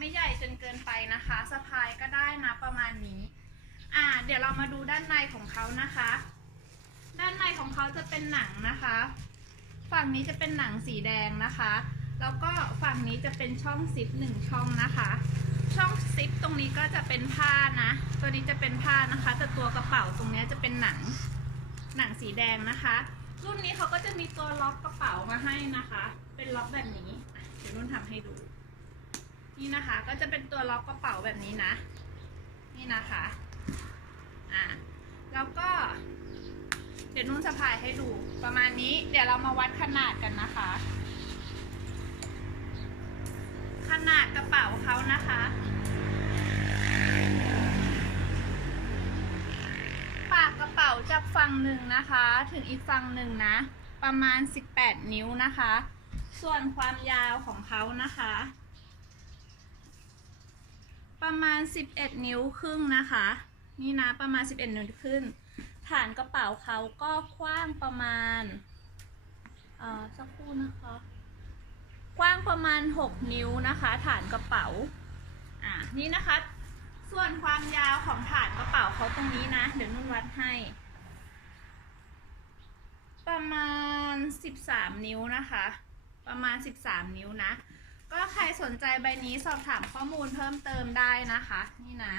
ม่ใหญ่จนเกินไปนะคะสะพายก็ได้นะประมาณนี้ อ่า เดี๋ยวเรามาดูด้านในของเขานะคะ ด้านในของเขาจะเป็นหนังนะคะ ฝั่งนี้จะเป็นหนังสีแดงนะคะ แล้วก็ฝั่งนี้จะเป็นช่องซิปหนึ่งช่องนะคะ ช่องซิปตรงนี้ก็จะเป็นผ้านะ ตัวนี้จะเป็นผ้านะคะ แต่ตัวกระเป๋าตรงนี้จะเป็นหนัง หนังสีแดงนะคะรุ่นนี้เขาก็จะมีตัวล็อกกระเป๋ามาให้นะคะ เป็นล็อกแบบนี้ เดี๋ยวนุ่นทำให้ดู นี่นะคะ ก็จะเป็นตัวล็อกกระเป๋าแบบนี้นะ นี่นะคะอะแล้วก็ เดี๋ยวนุ่นสะพายให้ดูประมาณนี้ เดี๋ยวเรามาวัดขนาดกันนะคะ ขนาดกระเป๋าเขานะคะปากกระเป๋าจากฝั่งหนึ่งนะคะ ถึงอีกฝั่งหนึ่งนะ ประมาณ 18 นิ้วนะคะ ส่วนความยาวของเขานะคะ ประมาณ 11 นิ้วครึ่งนะคะ นี่นะประมาณ 11 นิ้วครึ่งฐานกระเป๋าเขาก็กว้างประมาณเอ่อสักครู่นะคะ กว้างประมาณ 6 นิ้วนะคะ ฐานกระเป๋าอ่านี่นะคะ ส่วนความยาวของฐานกระเป๋าเขาตรงนี้นะ เดี๋ยวนุ่นวัดให้ ประมาณ 13 นิ้วนะคะ ประมาณ 13 นิ้วนะ ก็ใครสนใจใบนี้สอบถามข้อมูลเพิ่มเติมได้นะคะ นี่นะ